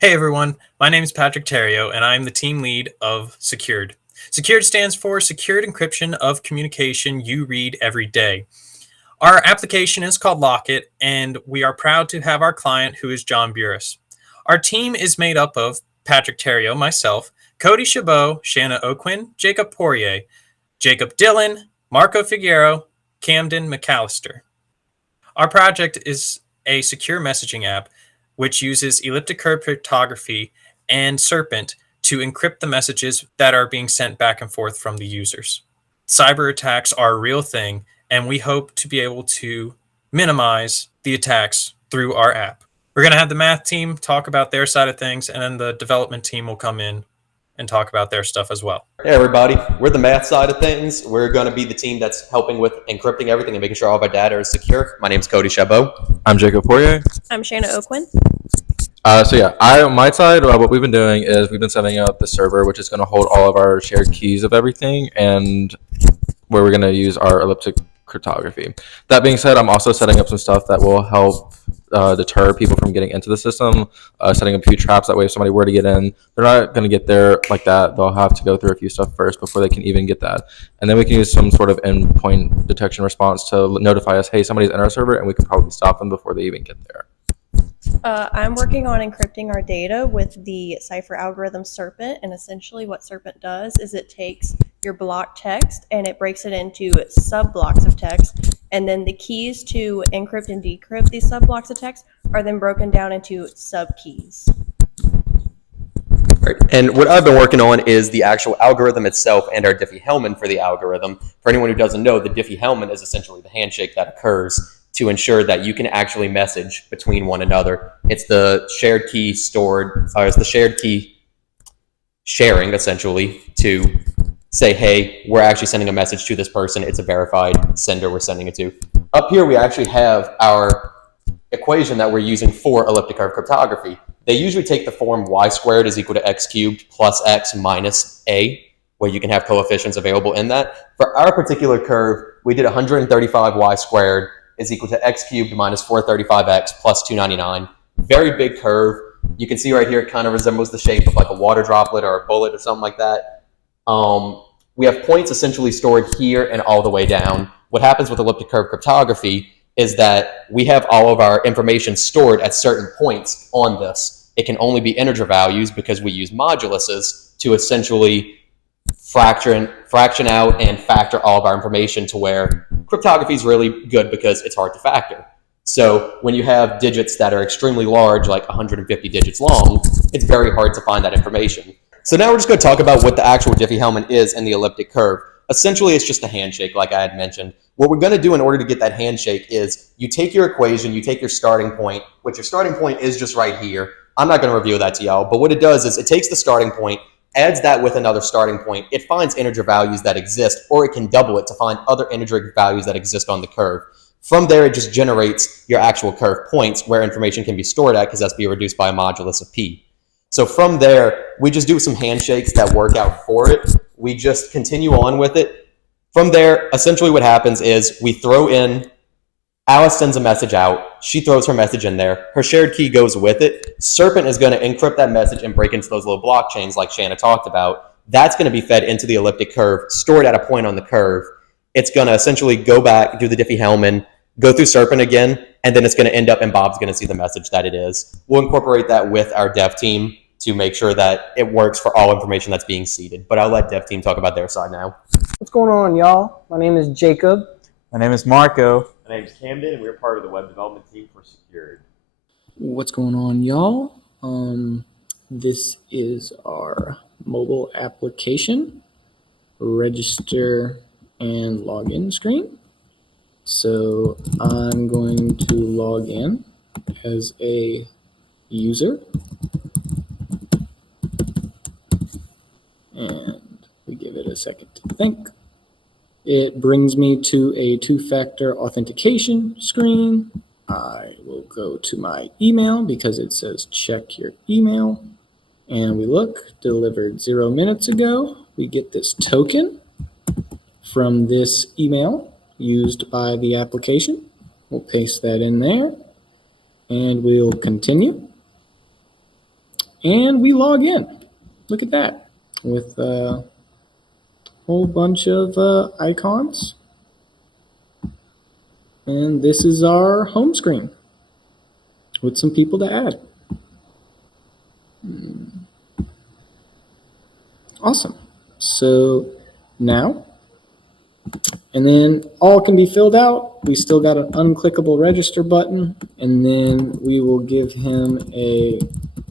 Hey everyone, my name is Patrick Terrio and I'm the team lead of Secured. Secured stands for Secured Encryption of Communication You Read Every Day. Our application is called Locket and we are proud to have our client who is John Burris. Our team is made up of Patrick Terrio, myself, Cody Chabot, Shanna O'Quinn, Jacob Poirier, Jacob Dillon, Marco Figueroa, Camden McAllister. Our project is a secure messaging app which uses elliptic curve cryptography and Serpent to encrypt the messages that are being sent back and forth from the users. Cyber attacks are a real thing, and we hope to be able to minimize the attacks through our app. We're going to have the math team talk about their side of things, and then the development team will come in and talk about their stuff as well. Hey everybody, we're the math side of things. We're going to be the team that's helping with encrypting everything and making sure all of our data is secure. My name's Cody Chabot. I'm Jacob Poirier. I'm Shanna O'Quinn. On my side, what we've been doing is we've been setting up the server, which is going to hold all of our shared keys of everything, and where we're going to use our elliptic cryptography. That being said, I'm also setting up some stuff that will help deter people from getting into the system, setting up a few traps. That way, if somebody were to get in, they're not going to get there like that. They'll have to go through a few stuff first before they can even get that. And then we can use some sort of endpoint detection response to notify us, hey, somebody's in our server, and we can probably stop them before they even get there. I'm working on encrypting our data with the cipher algorithm Serpent, and essentially what Serpent does is it takes your block text and it breaks it into sub-blocks of text, and then the keys to encrypt and decrypt these sub-blocks of text are then broken down into sub-keys. Right. And what I've been working on is the actual algorithm itself and our Diffie-Hellman for the algorithm. For anyone who doesn't know, the Diffie-Hellman is essentially the handshake that occurs to ensure that you can actually message between one another. It's the shared key it's the shared key sharing, essentially, to say, hey, we're actually sending a message to this person. It's a verified sender we're sending it to. Up here, we actually have our equation that we're using for elliptic curve cryptography. They usually take the form y squared is equal to x cubed plus x minus a, where you can have coefficients available in that. For our particular curve, we did 135 y squared is equal to x cubed minus 435x plus 299. Very big curve. You can see right here it kind of resembles the shape of like a water droplet or a bullet or something like that. We have points essentially stored here and all the way down. What happens with elliptic curve cryptography is that we have all of our information stored at certain points on this. It can only be integer values because we use moduluses to essentially fraction out and factor all of our information to where cryptography is really good because it's hard to factor. So when you have digits that are extremely large, like 150 digits long, it's very hard to find that information. So now we're just going to talk about what the actual Diffie-Hellman is in the elliptic curve. Essentially, it's just a handshake, like I had mentioned. What we're going to do in order to get that handshake is you take your equation, you take your starting point, which your starting point is just right here. I'm not going to reveal that to y'all, but what it does is it takes the starting point, adds that with another starting point. It finds integer values that exist, or it can double it to find other integer values that exist on the curve. From there, it just generates your actual curve points where information can be stored at, because that's being reduced by a modulus of p. So from there, we just do some handshakes that work out for it. We just continue on with it. From there, essentially what happens is we throw in, Alice sends a message out. She throws her message in there. Her shared key goes with it. Serpent is going to encrypt that message and break into those little blockchains like Shanna talked about. That's going to be fed into the elliptic curve, stored at a point on the curve. It's going to essentially go back, do the Diffie-Hellman, go through Serpent again, and then it's going to end up and Bob's going to see the message that it is. We'll incorporate that with our dev team to make sure that it works for all information that's being seeded. But I'll let dev team talk about their side now. What's going on, y'all? My name is Jacob. My name is Marco. My name is Camden, and we're part of the web development team for Secured. What's going on, y'all? This is our mobile application register and login screen. So I'm going to log in as a user, and we give it a second to think. It brings me to a two-factor authentication screen. I will go to my email because it says check your email. And we look, delivered 0 minutes ago. We get this token from this email used by the application. We'll paste that in there and we'll continue. And we log in. Look at that. With a whole bunch of icons. And this is our home screen with some people to add. Awesome. So now, and then all can be filled out. We still got an unclickable register button, and then we will give him a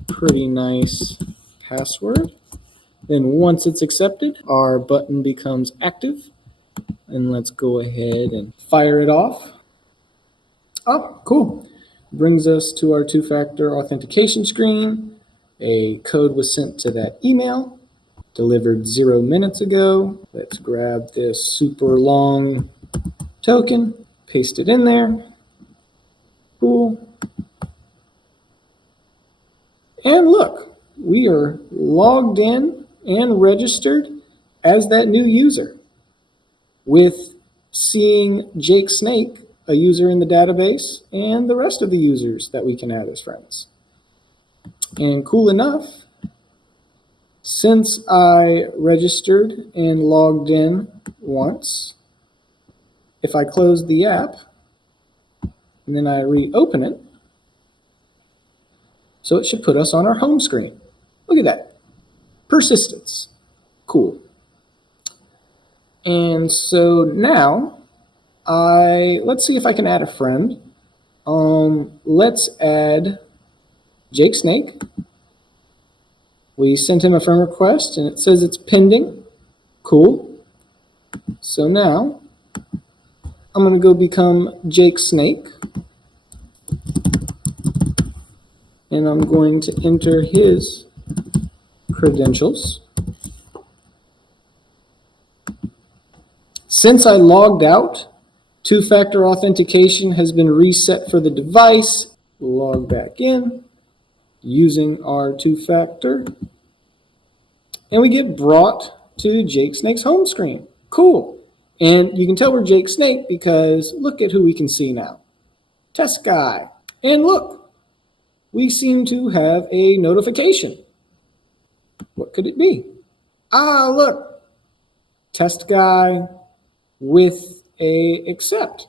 pretty nice password. Then once it's accepted, our button becomes active. And let's go ahead and fire it off. Oh, cool. Brings us to our two-factor authentication screen. A code was sent to that email, delivered 0 minutes ago. Let's grab this super long token, paste it in there. Cool. And look, we are logged in and registered as that new user with seeing Jake Snake, a user in the database, and the rest of the users that we can add as friends. And cool enough, since I registered and logged in once, if I close the app and then I reopen it, so it should put us on our home screen. Look at that. Persistence. Cool. And so now, let's see if I can add a friend. Let's add Jake Snake. We sent him a friend request and it says it's pending. Cool. So now I'm going to go become Jake Snake. And I'm going to enter his credentials. Since I logged out, two-factor authentication has been reset for the device. Log back in using our two-factor. And we get brought to Jake Snake's home screen. Cool. And you can tell we're Jake Snake because look at who we can see now. Test guy. And look, we seem to have a notification. What could it be? Ah, look. Test guy with a accept.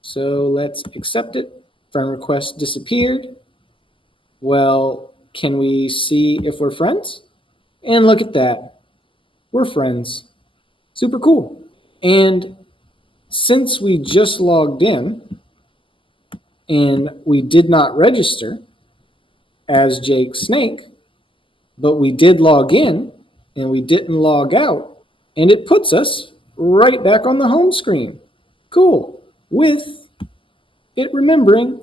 So let's accept it. Friend request disappeared. Well, can we see if we're friends? And look at that. We're friends. Super cool. And since we just logged in and we did not register as Jake Snake, but we did log in and we didn't log out, and it puts us right back on the home screen. Cool. With it remembering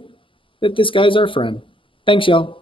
that this guy's our friend. Thanks, y'all.